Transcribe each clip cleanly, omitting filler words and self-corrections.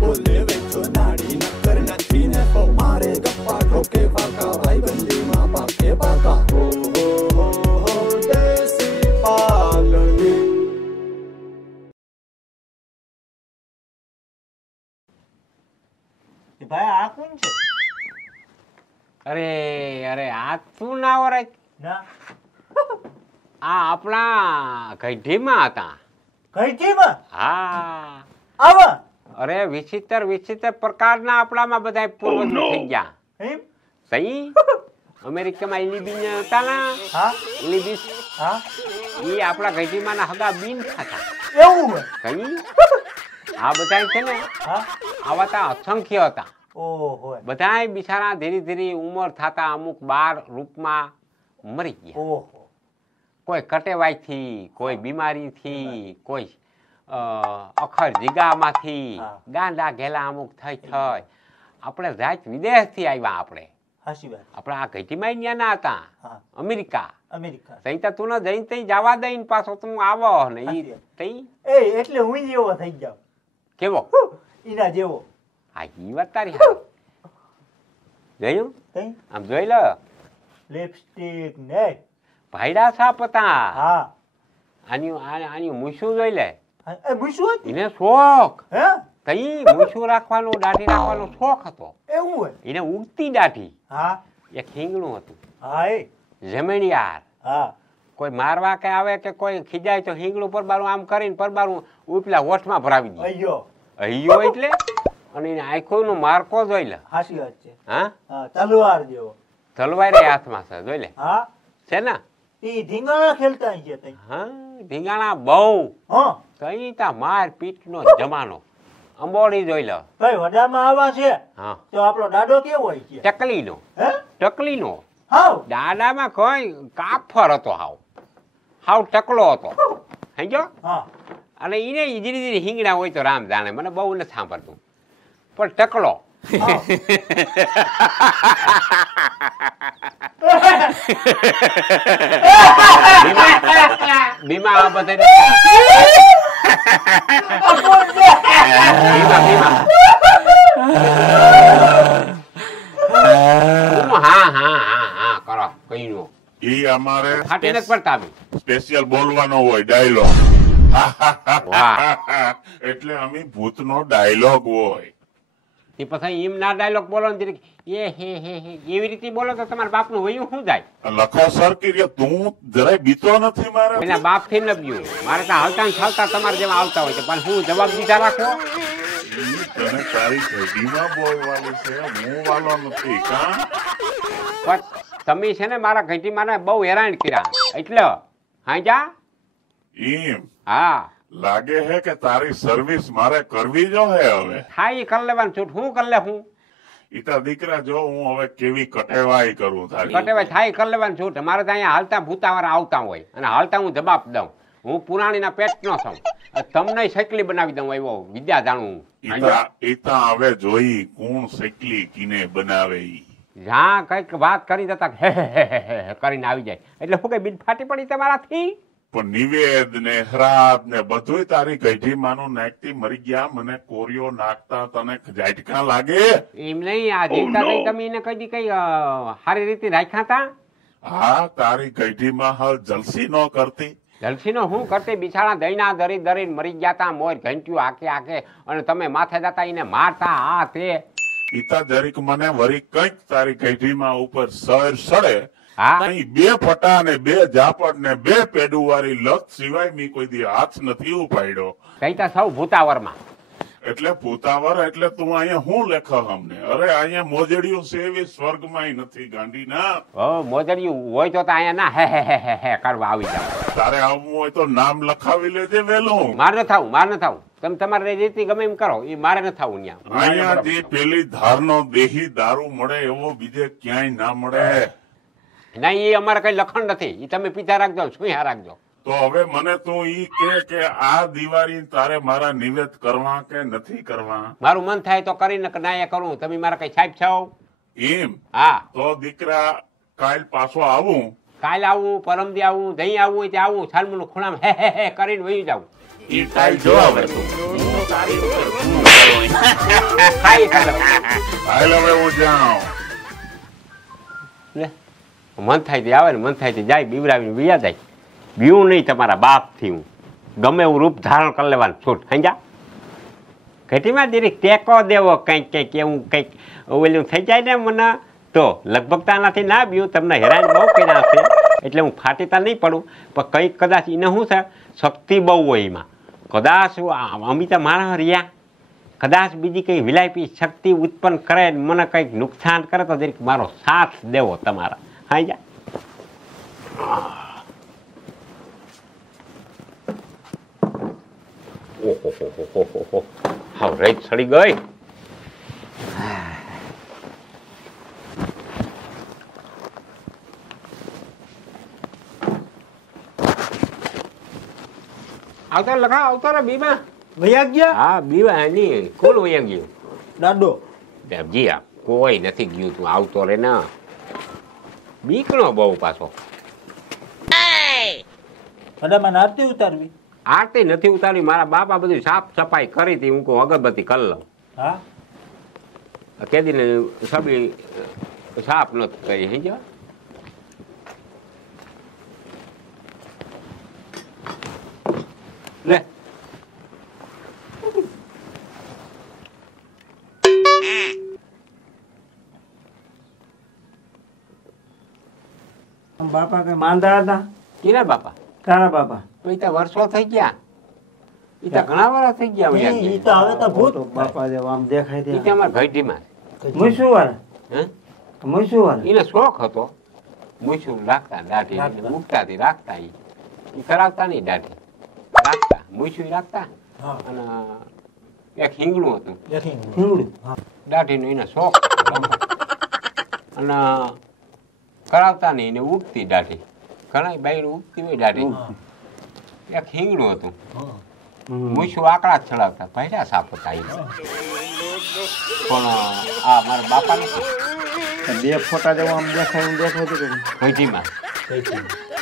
બોલે વેચો નાડી નકર નથી ને તો મારે ગપ્પા ઠોકે પાકા ભાઈ બંધીમાં પાકે પાકા હો દેસી પાલડી ભાઈ આ કોણ છે? અરે અરે આ તું ના ઓરાય ના આ આપણા ગઢીમાં હતા. ઘરજીમાં હા આવા અરે વિચિત્ર વિચિત્ર પ્રકારના આપણામાં બધા પૂર્વજો થઈ ગયા. એમ સહી અમેરિકામાં ઇલીબીન હતા ને હા ઇલીબીસ હા એ આપણા ગઢીમાંના હગા બીન હતા. એવું હોય સહી આ બધા છે ને હા આવા તા અસંખ્ય હતા. ઓહો બધાય બિચારા ધીરે ધીરે ઉંમર થતા અમુક બાર રૂપમાં મરી ગયા. ઓહો કોઈ કટેવાયથી, કોઈ બીમારીથી, કોઈ અખર જીગામાંથી હા. ગાંડા ઘેલા અમુક થઈ આપણે જાત વિદેશથી આવ્યા. હાચી વાત આપણે આ ઘટીમાં ન્યાના હતા હા અમેરિકા. અમેરિકા તઈ તો તું જઈને તઈ જવા દઈને પાછો તું આવો ને ઈ તઈ એ એટલે હું જેવો થઈ જાવ કેવો ઈના જેવો આ ઈ વાત તારી હારી. જોયું તઈ આમ જોઈ લો લિપસ્ટિક ને ભાઈડા સાપ હતા. હા આની મૂછું જોઈ લે એ મૂછું એને શોખ હે તઈ મૂછું રાખવાનો દાઢી રાખવાનો શોખ હતો. એવું હોય એને ઉગતી દાઢી હા એક હિંગણું હતું. હા એ જમેણિયાર હા કોઈ મારવા કે આવે કે કોઈ ખીજાય તો હિંગણું પરબારું આમ કરીને પરબારું ઉપલા હોઠમાં ભરાવી દે. અయ్యో અయ్યો એટલે અને એને આંખોનો મારકો જોઈ લે. હાચી વાત છે હા હા તલવાર જેવો તલવારે હાથમાં છે જોઈ લે હા છે ને. ઈ ધીંગાણા ખેલતા છે તઈ હા ધીંગાણા બહુ હા તઈ તા માર પીઠનો જમાનો. અંબોડી જોઈ લે. ભાઈ વડામાં આવા છે હા તો આપણો દાડો કેવો હોય છે ટકલીનો હે ટકલીનો હાવ દાડામાં કોઈ કાફર હતો. હાવ ટકલો હતો સમજો. હા અને એને ધીરે ધીરે હિંગણા હોય તો રામ જાણે મને બહુ નથી સાંભળતું પણ ટકલો. બીમા આ બધે હા હા હા હા કરો કઈ ઈ અમારે ફાટી નથી પડતા બી. સ્પેશિયલ બોલવાનો હોય ડાયલોગ. વાહ એટલે અમે ભૂતનો ડાયલોગ હોય. એ પછી એમ ના ડાયલોગ બોલો ને જરીક એ હે હે હે એવી રીતે બોલો તો તમારા બાપનું વયું શું જાય? લખો સર કે તું જરાય બીતો નથી મારે. એના બાપ થી ન પીવું મારે તો હાલતા ને ચાલતા તમારે જેવા આવતા હોય છે પણ હું જવાબ દીધા રાખો. તને તારી ઘડીમાં બોલવાનું છે હું વાલો નથી કા. પણ તમે છે ને મારા ઘટી મારે બહુ હેરાન કર્યા એટલે હા જા. એમ હા લાગે હે કે તારી સર્વિસ મારે કરવી જો હે હવે. થાય એ કરી લેવાનું છૂટ હું કરી લે હું ઈતા દીકરા જો હું હવે કેવી કટેવાઈ કરું તારી. કટેવાય થાય કરી લેવાનું છૂટ. મારે તો અહીંયા હાલતા ભૂતાવાળા આવતા હોય અને હાલતા હું જવાબ દઉં. હું પુરાણીના પેટનો છું. તમને શકલી બનાવી દઉં એવો વિદ્યા જાણું. ઈતા હવે જોઈ કોણ શકલી કીને બનાવે ઈ. જ્યાં કઈક વાત કરી દેતા હે કરીને આવી જાય એટલે શું કઈ બીજ ફાટી પડી તમારાથી. પણ નિવેદ ને હરાત ને બધુંય તારી ગઈઢી માનું નાખતી મરી ગયા. મને કોરિયો નાખતા તને ઝાટકા લાગે? એમ નહીં આ જીવતા થઈ તમે એને કઈ કઈ સારી રીતે રાખ્યા હતા. હા તારી ગઈઢી માં હાલ જલસી નો કરતી. જલસીનો હું કરતી બિચારા દઈના દરી દરી મરી ગયા તા મોર ઘંટ્યું આકે આકે અને તમે માથે જતા એને મારતા આ તે. ઈતા જરીક મને વરી કઈક તારી ગઈઢી માં ઉપર સર સડે હા અહીં બે ફટા ને બે ઝાપડ ને બે પેડું વાળી લત સિવાય મી કોઈ દી હાથ નથી ઉપાડ્યો. કઈ તા સૌ ભૂતાવરમાં એટલે ભૂતાવર એટલે તું અહીંયા હું લેખ અમને? અરે અહીંયા મોજડિયું છે એવી સ્વર્ગમાં નથી ગાંડી ના. મોજડિયું હોય તો અહીંયા ના હે કરવા આવી જાવ. તારે આવવું હોય તો નામ લખાવી લેજે વેલું. મારે ન થાવું મારે ન થાવું. તમે તમારે રીતિ ગમે એમ કરો એ મારે ન થાવું. અહીંયા જે પેલી ધારનો દેહી દારૂ મળે એવો બીજે ક્યાંય ના મળે. ના એ અમારે કઈ લખણ નથી. એ તમે પીધા રાખજો શું રાખજો. તો હવે મને તું ઈ કે આ દિવાળી તારે મારા નિવેદ કરવા કે નથી કરવા? મારું મન થાય તો કરીને ના એ કરું. તમે મારા કઈ સાહેબ છો? એમ હા તો દીકરા કાલ પાછો આવું. કાલ આવું પરમદી આવું જઈ આવું હોય ત્યાં આવું છાલમું ખૂણામાં હે કરીને વહી જાવું. ઈ કાલ જો આવે તું. ખાઈ ચાલો હાલો હવે હું જાઉં. લે મન થાય તે આવે ને મન થાય તે જાય બીવરાવીને વિયા જાય બીવું નહીં તમારા બાપથી હું ગમે એવું રૂપ ધારણ કરી લેવાનું છૂટ સમજ્યા ઘટીમાં દીરી ટેકો દેવો કંઈક કંઈક એવું કંઈક ઓલું થઈ જાય ને મને તો લગભગ તાનાથી ના બીવું તમને હેરાન બહુ કર્યા છે એટલે હું ફાટીતા નહીં પડું પણ કંઈક કદાચ એને શું છે શક્તિ બહુ હોય એમાં કદાચ અમિતા માણસ રહ્યા કદાચ બીજી કંઈ વિલાયપી શક્તિ ઉત્પન્ન કરે મને કંઈક નુકસાન કરે તો જરીક મારો સાથ દેવો તમારા હા જા હા રેત સડી ગઈ આવતો લખા આવતો રે બીમા વયા ગયા હા બીવા એની કોણ વયા ગયું દાડો જી આ કોઈ નથી ગયું તું આવતો રે ના બીકણો બહુ પાછો અને મને આરતી ઉતારવી આરતી નથી ઉતારી મારા બાપા બધું સાફ સફાઈ કરી હતી હું કહું અગરબત્તી કરી લઉં હા કેદીને સબી સાફ નથી કરી હે જો લે બાપા કઈ માંદા હતા કેના બાપા તારા બાપા એ તો વર્ષો થઈ ગયા એ તો ઘણા વર્ષ થઈ ગયા ઈ તો હવે તો ભૂત બાપા જેવા આમ દેખાય એ તો અમારા ઘઈટીમાં મૂસું વાળા હે મૂસું વાળા એને શોખ હતો મૂછું રાખતા દાઢી મૂકતાથી રાખતા એ કરાવતા નહીં દાઢી રાખતા મૂછું રાખતા હા અને એક હિંગણું હતું હિંગડું હા દાઢીનો એને શોખ અને કરાવતા નહીં એને ઉગતી દાઢી ઘણા બાઈને ઉગતી હોય દાઢી એક હિંગણું હતું મૂછું આકડા જ ચડાવતા પહેલા સાપ હતા એ પણ આ મારા બાપા નથી બે ફોટા જેવા આમ દેખાય છે કે ઘઈટીમાં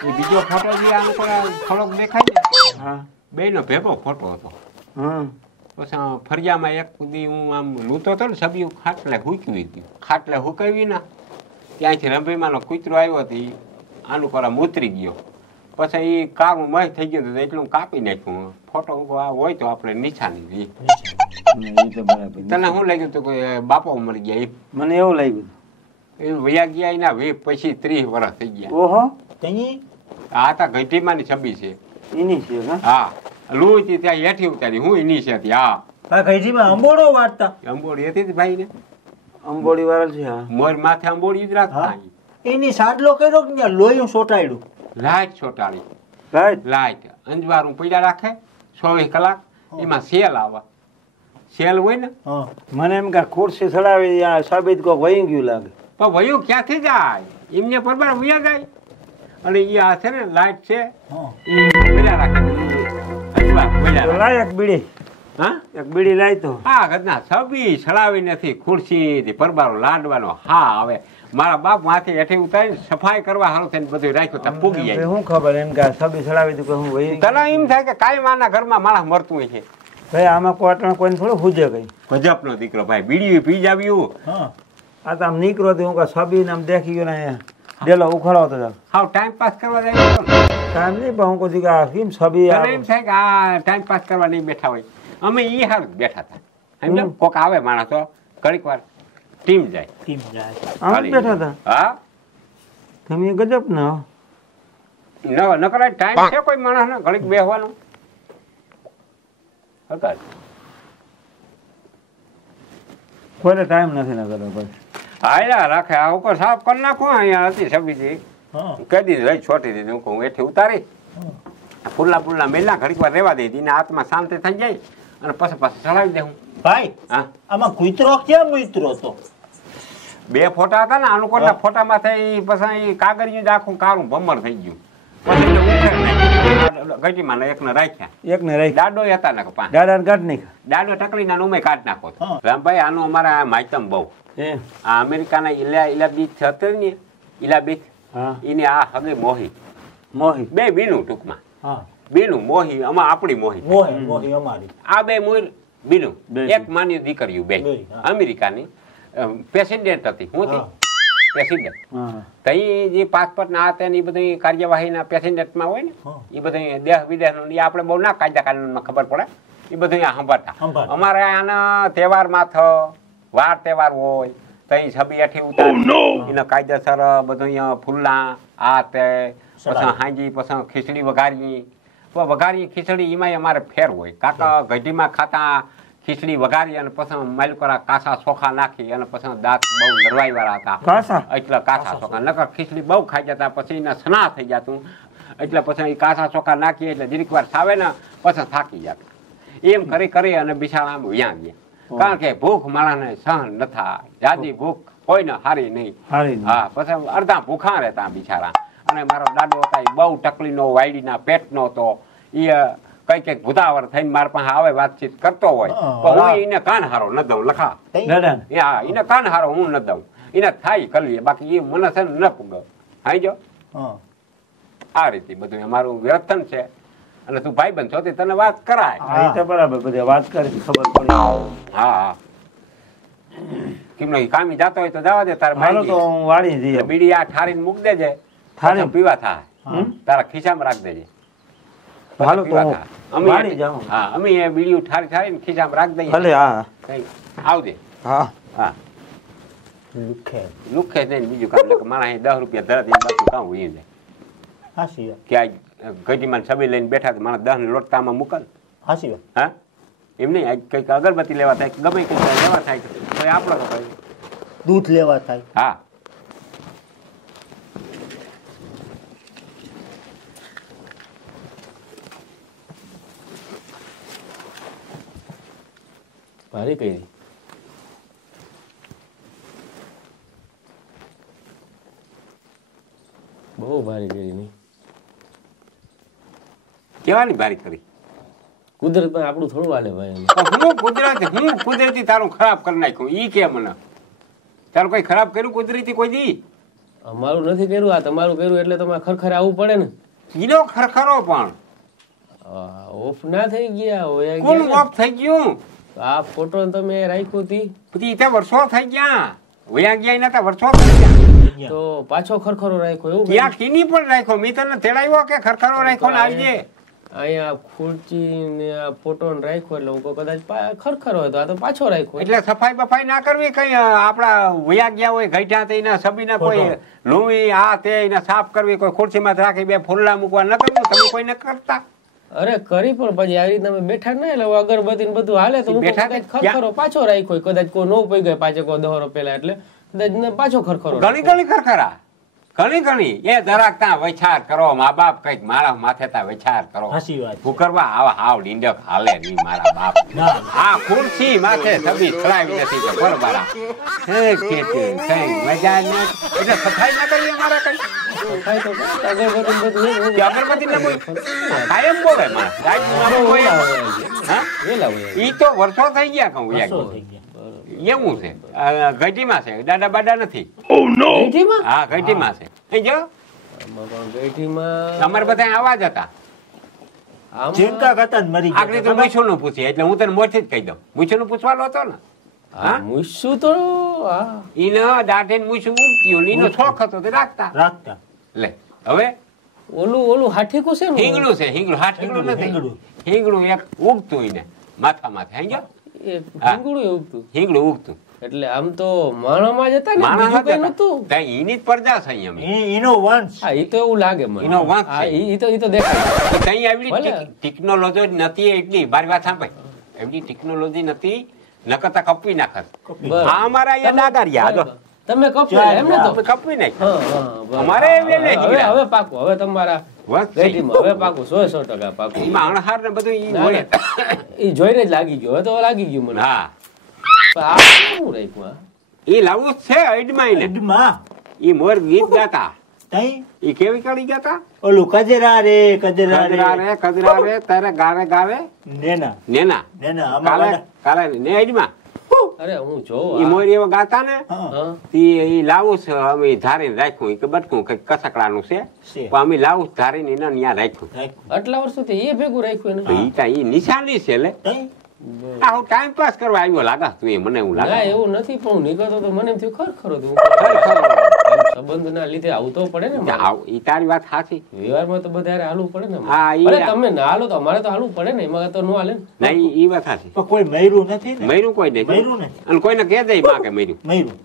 એ બીજો ફોટો બી આમ થોડોક દેખાય ને હા બેનો ભેગો ફોટો હતો હા પછી ફરિયામાં એક દી હું આમ લૂતો હતો ને સબિયું ખાટલે હુકવી હતી ખાટલે હુકાવી ના ત્યાંથી રંભીમાંનો કૂતરો આવ્યો હતો એ આનું પર આમ ઉતરી ગયો પછી એ કામ મય થઈ ગયો હતો એટલે હું કાપી નાખ્યું ફોટો આ હોય તો આપણે નિશાની દઈએ એ તો બરાબર તને શું લાગ્યું હતું કે બાપા મરી ગયા મને એવું લાગ્યું એ વયા ગયા એના પછી 30 વર્ષ થઈ ગયા ઓહો તઈ આ તા ઘંટીમાંની છબી છે એની છે હા હા લૂ હતી ત્યાં હેઠી ઉતારી હું એની છે હા આ ઘઈજીમાં અંબોડો વાટતા અંબોડી હતી જ ભાઈ ને અંબોડી વાળા છે હા મોર માથે અંબોડી જ રાખતા હા એની સાડલો કર્યો કે ત્યાં લોહીયું સોટાડ્યું લાઈટ છોટાડી રાઈટ લાઈટ અંજવારું પૈડા રાખે 24 કલાક એમાં સેલ આવે સેલ હોય ને હા મને એમ કે ખુરશી ચડાવી આ સાબિત કોક વહી ગયું લાગે પણ વયું ક્યાંથી જાય એમને પરબાર વયા જાય અને એ આ છે ને લાઈટ છે હા એ પૈડા રાખે અંજવાર પૈડા રાખે લાય એક બીડી હા એક બીડી લાય તો આ ઘટના છબી છડાવી નથી ખુરશી પરબારો લાડવાનો હા હવે મારા બાપ માથે હેઠે ઉતારીને સફાઈ કરવા હારું થઈને બધું રાખ્યું તા પૂગી જાય શું ખબર એમ કે છબી ચડાવી તો કે હું વહી તને એમ થાય કે કાંઈ માના ઘરમાં માણસ મરતું હોય છે ભાઈ આમાં કોઈ અટણ કોઈને થોડું હુજે ગઈ ગજબનો દીકરો ભાઈ બીડી પી જાવ્યું હા આ તો આમ નીકળો તો હું કે છબી ને આમ દેખી ગયો ને અહીંયા ડેલો ઉખડાવો તો ચાલ હાવ ટાઈમ પાસ કરવા જાય તો ને. ટાઈમ નહીં પણ હું કહું છું કે આ કેમ છબી તને એમ થાય કે આ ટાઈમ પાસ કરવા નહીં બેઠા હોય અમે એ હાલ બેઠા હતા સમજો કોક આવે માણસ તો ઘડીક વાર ટીમ જાય ટીમ જાય આમ જ બેઠા હતા હા તમે ગજબ ના ન કરાય ટાઈમ છે કોઈ માણસ ને ઘડીક બેસવાનો હતા કોઈને ટાઈમ નથી ના કરો બસ હાલ્યા રાખે આ ઉપર સાફ કરી નાખો અહીંયા હતી સબીજી હા કદી રહી છોટી દીધી હું કહું એથી ઉતારી ફૂલા મેલા ઘડીક વાર રહેવા દે એના હાથમાં શાંતિ થઈ જાય અને પછી ચડાવી દે હું ભાઈ હા આમાં કૂતરો કેમ ઉતરો તો બે ફોટા હતા ને અનુકૂળના ફોટામાં થઈ પછી કાગળિયું જ આખું કાળું ભમર થઈ ગયું પછી એને ઉખેડ નાખ્યું. ગટીમાં એકને રાખ્યા એક ને રહી દાડો હતા ને પાંચ દાદા કાઢ નહીં દાડો ટકલીના ઉમે કાઢ નાખો હા. રામભાઈ આનું અમારા માયતમ બહુ એ આ અમેરિકાના ઇલાબીથ હતી ને ઇલાબીથ હા એની આ હગે મોહી મોહી બે બીનું ટૂંકમાં હા બેનું મોહી આમાં આપણી મોહી મોહી મોહી અમારી આ બે મોર બીનું બે. એક માની દીકરીયું બે બે, હા. અમેરિકાની પ્રેસિડેન્ટ હતી હું હતી હા. પ્રેસિડેન્ટ હા તઈ જે પાસપોર્ટ ના હતા ને એ બધી કાર્યવાહીના પેસેન્જરમાં હોય ને હા. એ બધી દેશ વિદેશનું એ આપણે બહુ ના કાયદા કાનૂનમાં ખબર પડે એ બધું અહીંયા સંભાળતા સંભાળતા. અમારે આના તહેવારમાં વાર તહેવાર હોય તઈ છબી અઠી ઉતારી એના કાયદેસર બધું અહીંયા ફૂલના આ તે પછી સડાવે. હાંજી પછી ખીચડી વઘારી વઘારી ખીચડી એમાંય અમારે ફેર હોય કાકા ગઢીમાં ખાતા ખીચડી વઘારી અને પછી માલકોરા કાસા ચોખા નાખી અને પછી દાંત બહુ નરવાઈ વાળા હતા કાસા એટલે કાસા ચોખા નકર ખીચડી બહુ ખાઈ જતા પછી એને સ્ના થઈ જતું એટલે પછી એ કાસા ચોખા નાખીએ એટલે જીરીક વાર થાવે ને પછી થાકી જતા એમ કરી કરી અને બિચારા આમ વ્યાં ગયા કારણ કે ભૂખ માણસને સહન ન થાય જાજી ભૂખ કોઈને હારી નહીં હારી નહીં. હા પછી અડધા ભૂખા રહેતા બિચારા અને મારો દાદો હતા એ બહુ ટકલીનો વાયડીના પેટનો તો એ કઈક ભૂતાવર થઈને મારા પાસે આવે વાતચીત કરતો હોય પણ હું એને કાન હારો ન દઉં લખા દાદા હા એને કાન હારો હું ન દઉં એને થાય કરીએ બાકી એ મને છે ને ન પૂગો હાઈ જો હા. આ રીતે બધું અમારું વ્યર્થન છે અને તું ભાઈબંધ છો તે તને વાત કરાય હા એ તો બરાબર બધી વાત કરી ખબર પડી હા હા કેમ કામી જતો હોય તો જવા દે તારે હાલો તો ભાઈ હું વાળી જઈએ બીડી આ ઠારીને મૂક દેજે ઠારી? પછી પીવા થાય તારા ખિસ્સામાં રાખ દેજે પછી હાલો તો પીવા હું થાય. અમે વાળી જાઉં. હા અમે એ બીડીઓ ઠારીને ખિસ્સામાં રાખ દઈએ ભલે હા કઈ આવજે હા હા લુખે. લુખે જઈને બીજું કામ એટલે મારા અહીં 10 રૂપિયા ધરા દઈને બાકી કામ હોય જાય હાચી વાત. કે આ ગઢીમાં છબી લઈને બેઠા મારા 10 ને લોટતામાં મૂકલ હાચી વાત. હા એમ નહીં આજ કંઈક અગરબત્તી લેવા થાય કે ગમે કંઈક લેવા થાય તો આપણો તો કઈ દૂધ લેવા થાય. હા ભારી કરી બહુ ભારી કરી નહીં કેવાની બારી કરી કુદરતમાં આપણું થોડું હાલે ભાઈ હું કુદરતી તારું ખરાબ કરી નાખ્યું ઈ કે મને તારું કઈ ખરાબ કર્યું કુદરતી કોઈ દી અમારું નથી કર્યું આ તમારું કર્યું એટલે તમારે ખરખરે આવવું પડે ને કીનો ખરખરો પણ ઓફ ના થઈ ગયા હોય કોણ ઓફ થઈ ગયું આ ફોટો તમે રાખ્યું હતી પછી ત્યાં વર્ષો થઈ ગયા વયા ગયા એના ત્યાં વર્ષો થઈ ગયા તો પાછો ખરખરો રાખ્યો એવું ત્યાં કીની પણ રાખ્યો મેં તને તેડાવ્યો કે ખરખરો રાખ્યો ને આવજે અહીંયા ખુરચી ને આ ફોટો રાખ્યો એટલે હું કહું કદાચ ખરખરો હોય તો આ તો પાછો રાખ્યો એટલે સફાઈ બફાઈ ના કરવી કઈ આપડા વયા ગયા હોય ગઈઠા તે એના સબીના કોઈ લુવી આ તે એને સાફ કરવી કોઈ ખુરશીમાં રાખી બે ફૂલડા મૂકવા ન કરવું તમે કોઈ ન કરતા અરે કરી પણ પછી આવી રીતે અમે બેઠા ના એટલે અગરબત્તી ને બધું હાલે તો હું બેઠા કદાચ ક્યાં? ખરખરો પાછો રાખ્યો કદાચ કોઈ નો પડી ગયો પાછો કોઈ દહોરો પેલા એટલે કદાચ પાછો ખરખરો ઘણી ઘણી ખરખરા ઘણી ઘણી એ જરાક ત્યાં વિચાર કરો મા બાપ કઈક મારા માથે ત્યાં વિચાર કરો હાચી વાત. ભૂકરવા આવા હાવ ડીંડક હાલે નહીં મારા બાપ ના. આ ખુરશી માથે છબી છલાવી નથી કે બરબારા હે કે કઈ મજા ન એટલે સફાઈ ના કરીએ મારા કઈ ખાય તો અગરબત્તી ને બધું એવું. કે અગરબત્તી ના કોઈ કાયમ બોલે મારા રાજમાં કોઈ હા વેલા હોય ઈ તો વર્ષો થઈ ગયા કહું વર્ષો યાર થઈ ગયા. એવું છે ગઢીમાં છે દાદા બાડા નથી ગઈઠીમાં? હા ગઢીમાં છે અહીં જો આમાં પણ ગઈઠીમાં અમારે બધા આવા જ હતા આમાં- જીવતા કરતા જ મરી આગળ તો ગયા. મૂછું પૂછીએ એટલે હું તને મોરથી જ કહી દઉં મૂછું પૂછવાનો હતો ને આ મૂછું તો હા ઈને દાઢે મૂછું ઉગત્યું એનો શોખ હતો તે રાખતા રાખતા. લે હવે ઓલું હાઠીકું છે ને હિંગણું છે હિંગણું હાથ હિંગણું નથી હિંગણું. હિંગણું એક ઉગતું એને માથા માથે હે ગયો એ હા. હિંગણું એવું હતું. હિંગણું ઉગતું એટલે આમ તો માણામાં જ હતા ને માણસ બીજું કઈ હતા. નતું ત્યાં એની જ પડદા છે અહીં અમે એનો વંશ. હા એ તો એવું લાગે મને એનો વાંક છે. હા, ઈ તો દેખાય ત્યાં એવડી ભલે. ટેકનોલોજી નથી એટલી મારી વાત સાંભળ એવડી ટેકનોલોજી નથી નકરતા કપી નાખત બરાબર. આ અમારા અહીંયા દાદા રહ્યા જો તમે કપો એમ ને તો કપી નાખ હા, હા, બરાબર. અમારે એવી નહીં હવે હીરા. હવે પાકું હવે તમારા વાત છે. ગઈઠીમાં હવે પાકું 100% પાકું એમાં અણહાર ને બધું ઈ ના, હોય. ઈ જોઈને જ લાગી ગયો હવે તો લાગી ગયું મને હા પણ આ શું રાખ્યું આ? ઈ લાવું જ છે અડમાં ને અડમાં. ઈ મોર ગીત ગાતા તઈ ઈ કેવી કાઢી ગાતા ઓલું કજરા રે કજરા કદરા રે રે કદરા રે તારે ગાવે ગાવે નેના નેના નેના કાલે આમાં કાલે ને અડમાં અરે હું ઈ જોઉં મોર એવા ગાતા ને હા. હા ઈ લાવું છે અમે ધારીને રાખ્યું કે બટકું કઈક કસકડાનું છે છે. પણ અમે લાવું ધારીને એને ત્યાં રાખ્યું રાખ્યું. આટલા વર્ષોથી એ ભેગું રાખ્યું એને ઈ તા ઈ નિશાની છે લે તઈ આ હું ટાઈમ પાસ કરવા આવ્યો લાગે તું એ મને એવું ના લાગે એવું નથી પણ હું નીકળતો તો મને એમ થયું ખરેખર હતું સંબંધ ના લીધે આવું તો પડે ને ઈ તારી વાત સાચી વ્યવહારમાં તો બધા હાલવું પડે ને હા, ઈ અરે તમે ના હાલો તો અમારે તો હાલવું પડે ને એમાં તો નો હાલે ને નહીં ઈ વાત સાચી પણ કોઈ મર્યું નથી ને મર્યું કોઈ નહીં મર્યું નથી અને કોઈને કહે દે માં કે મર્યું મર્યું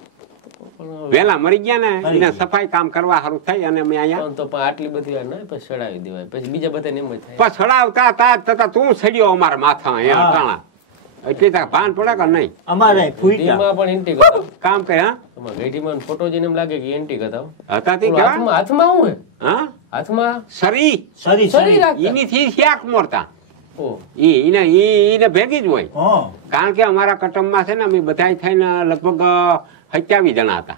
વેલા મરી ગયા ને મરી એને ગયા. સફાઈ કામ કરવા સારું થઈ અને મેં અહીંયા પણ તો પણ આટલી બધી વાર ના પછી ચડાવી દેવાય પછી બીજા બધા એમ જ થાય પણ છડાવતા તા તતા તું સડ્યો અમારા માથા અહીંયા હા. અટાણા એટલે તાર ભાન પડે કે નહીં અમારે ફૂટ્યા એમાં પણ એન્ટિક હતા કામ કરે હા તમારા ગઈઢીમાં ફોટો જોઈને એમ લાગે કે એન્ટિક હતા હતા તે ઓલો કેવા હાથમાં શું હે હા હાથમાં સરી સરી શરીર સરી રાખતા. એની થી શ્યાક મોરતા ઓ ઈને ભેગી જ હોય હા કારણ કે અમારા કુટુંબમાં છે ને અમે બધા થઈને લગભગ 27 જણા હતા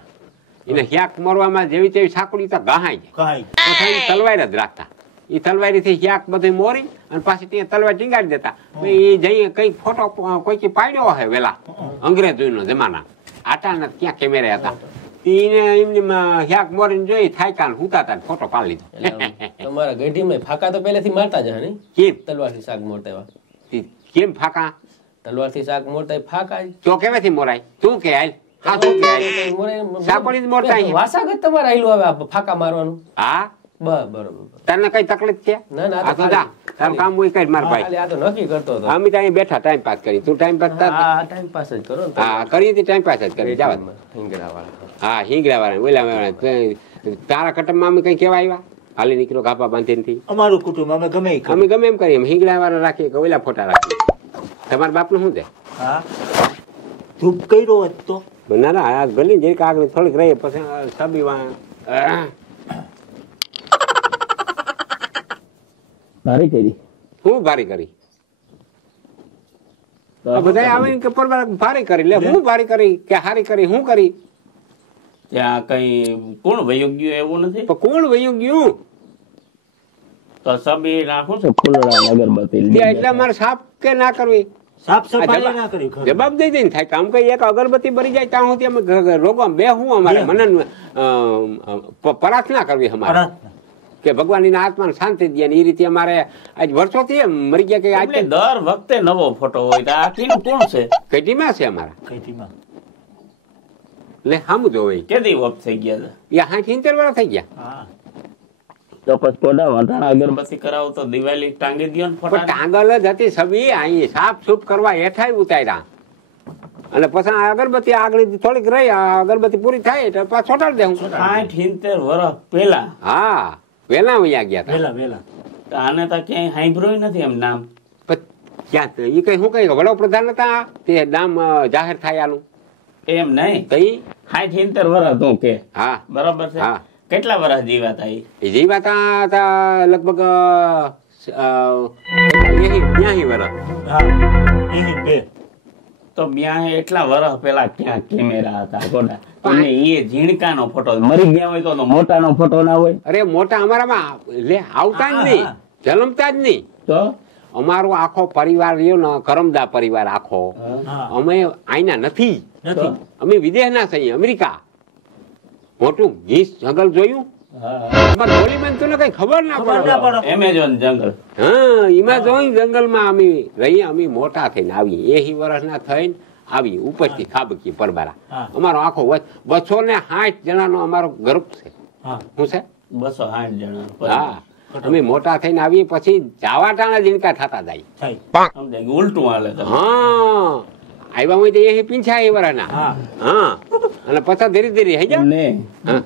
એને શ્યાક મોરવામાં જેવી તેવી સાંકળી તો ગહાઈ જાય કાંઈ પછી તલવાર જ રાખતા એ તલવારી થી શ્યાક બધું મોરી અને પાછી ત્યાં તલવાર ટીંગાડી દેતા એ જઈ કઈ ફોટો કોઈ પાડ્યો હે વેલા અંગ્રેજોનો જમાના આટાના ક્યાં કેમેરા હતા એને એમની શ્યાક મોરીને જોઈ થાય કાન હુતાતા ને ફોટો પાડી લીધો એટલે તમારા ગઈઢીમાં ફાકા તો પહેલેથી મારતા જ હે નહીં કેમ તલવારથી શાક મોરતા એવા કેમ ફાકા તલવારથી શાક મોરતા એ ફાકા જ. તો કેવાથી મોરાય તું કે હાલ હા તું કે હાલ મોરે- સાંકળી જ મોરતા અહીંયા. વાસાગત તમારે આયલું આવે આ ફાકા મારવાનું હા બરોબર તને કઈ તકલીફ છે ના ના આ તો જા તારું કામ હોય કઈ માર ભાઈ ખાલી આ તો નક્કી કરતો હતો અમે તો અહીં બેઠા ટાઈમ પાસ કરી તું ટાઈમ પાસ કર આ ટાઈમ પાસ જ કરો ને તમે. હા કરી હતી ટાઈમ પાસ જ કરી જવા દે. હિંગળાવાળા. હા હિંગડા વાળા ઓલા વાળા તારા કટમમાં અમે કઈ કેવા આવ્યા હાલી નીકળો કાપા બાંધીને અમારું કુટુંબ અમે ગમે ઈ કરીએ. અમે ગમે એમ કરીએ અમે હિંગડા વાળા રાખીએ કે ઓલા ફોટા રાખીએ તમારા બાપનું શું છે હા ધૂપ કર્યો હોત તો ના ના આ ગલી જઈ આગળ થોડીક રહીએ પછી સબી ભારી કરી હું ભારી કરી આ બધા આવે કે પરવાર ભારી કરી લે હું ભારી કરી કે હારી કરી હું કરી ત્યાં કઈ કોણ વયું ગયું એવું નથી પણ કોણ વયું ગયું તો સબી રાખું છે ફૂલડા અગરબત્તી ત્યાં એટલે મારે સાફ કે ના કરવી સાફ આ સફાઈ ના કરી ખરું. જવાબ દઈ દઈને થાય કામ કઈ એક અગરબત્તી ભરી જાય ત્યાં સુધી અમે રોગમાં બેહું અમારે મને પ્રાર્થના કરવી અમારે પ્રાર્થના. કે ભગવાન એના આત્માને શાંતિ દે ને એ રીતે અમારે આજ વર્ષોથી એમ મરી ગયા કે આજ એટલે દર વખતે નવો ફોટો હોય તો આ કીનું કોણ છે કઈટીમાં છે અમારા કઈટીમાં. એટલે સામું જોવે કેદી વપ થઈ ગયા એ 70 વર્ષ થઈ ગયા હા તો પછી કોડા વંટાણા અગરબત્તી કરાવો તો દિવાળી ટાંગી દો ને પણ ફોટા ટાંગલ જ હતી સબી અહીં સાફ સૂફ કરવા હેઠાય ઉતાર્યા અને પછી આ અગરબત્તી આગળ થોડીક રહી આ અગરબત્તી પૂરી થાય એટલે પાછા છોટાડી દે હું 60-70 વર્ષ પેલા હા વેલા વયા ગયા હતા વેલા વેલા તો આને તો ક્યાંય સાંભળ્યું નથી એમ નામ પણ ક્યાં એ કઈ શું કઈ વડાપ્રધાન હતા તે નામ જાહેર થાય આનું એમ નહીં કઈ 60-70 વર્ષ તું કે હા બરાબર છે હા. કેટલા વર્ષ જીવાતા એ એ જે વાત હતા લગભગ 80 વર્ષ હા અહીં બે તો બ્યાં એટલા વર્ષ પેલા ક્યાં કેમેરા હતા કોડા અને એ ઝીણકાનો ફોટો મરી ગયા હોય તો મોટાનો ફોટો ના હોય અરે મોટા અમારામાં લે આવતા જ નહીં જન્મતા જ નહીં તો અમારો આખો પરિવાર રહ્યો ને કરમદા પરિવાર આખો હા અમે આઈના નથી નથી અમે વિદેશના છીએ અમેરિકા મોટું ઘીસ જંગલ જોયું હા. અમારે ગોલીબેન તને કઈ ખબર ના ખબર પડે ના પડે. એમેઝોન જંગલ હા એમાં જોઈ જંગલમાં અમે રહી અમે મોટા થઈને આવી 80 વર્ષના થઈને આવી ઉપરથી ખાબકી પરબારા હા. અમારો આખો 260 જણાનો અમારો ગ્રુપ છે હા શું છે 260 જણા હા અમે મોટા થઈને આવીએ પછી જાવાટાના જીણકા થતા જાય થાય સમજાય કે ઉલટું હાલે તમે હા આવ્યા હોય તો એ 85 વર્ષના હા હા અને પછી ધીરે ધીરે હઈ જા ને હા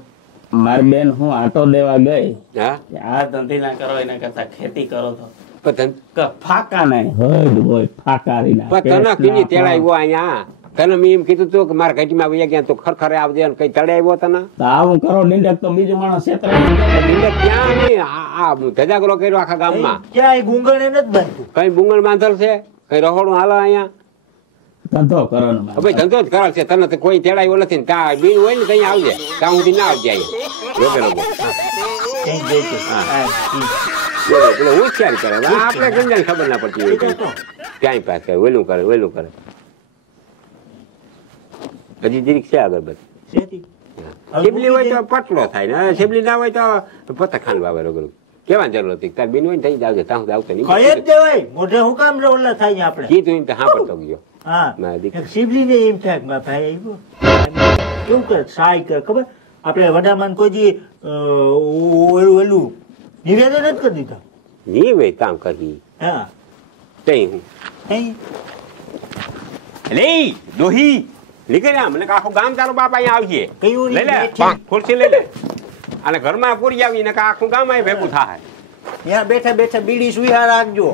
મારી બેન હું આટો દેવા ગઈ હા કે આ ધંધી ના કરો એના કરતા ખેતી કરો તો પણ કે ફાકા નહીં હદ હોય ફાકારીના તને કીધી તેડા આવ્યો અહીંયા તને મેં એમ કીધું તું કે મારા ઘાટીમાં વયા ગયા તો ખરખરે આવજે ને કઈ તળે આવ્યો તને તો આવું કરો નિંદક તો બીજું માણસ ક્ષેત્ર એટલે ક્યાં નહીં આ ધજાગરો કર્યો આખા ગામમાં ક્યાંય ગુંગળે નથી બનતું કઈ બુંગળ બાંધલ છે કઈ રહોડું હાલો અહીંયા ધંધો કરો ને હવે ધંધો જ કરાવ છે તને તો કોઈ તેડાયો નથી ને ત્યાં બીન હોય ને ત્યાં આવજે ત્યાં સુધી ના આવજે અહીંયા રોગે રોગે ક્યાંય જાય છે. હા, ઈ. પેલો હોશિયારી કરે હવે આપણે ગંજાને ખબર ના પડતી હોય એ તો. ક્યાંય પાસ કરે વેલું કરે હજી જીરીક છે અગરબત્તી શેથી? શેબલી હોય તો પટલો થાય ને શેબલી ના હોય તો પત્તા ખાંડવા આવે રોગડું કેવા જરૂર હતી તાર બેન હોય ને થઈ જાવજે ત્યાં સુધી આવતો નહીં કઈ જ દેવાય મોઢે હું કામ ઓલા થાય ને આપણે કીધું એમ તો હા પડતો ગયો હા મારા દીકરા. શિવલીને એમ થાય કે મારા ભાઈ આવ્યો કેવું કરે સહાય કરે ખબર આપણે વડામાન કોઈ દી ઓલું નિવેદન જ કરી દીધા નહીં ભાઈ કામ કરી હા તઈ હું અહીં લે દોહી નીકળ્યા મને આખું ગામ તારો બાપ અહીંયા આવશે કયું લઈ લે ખુરશી લઈ લે અને ઘરમાં પૂરી આવીને આખું ગામ અહીં ભેગું થાય ત્યાં બેઠા બેઠા બીડી સુઈ રાખજો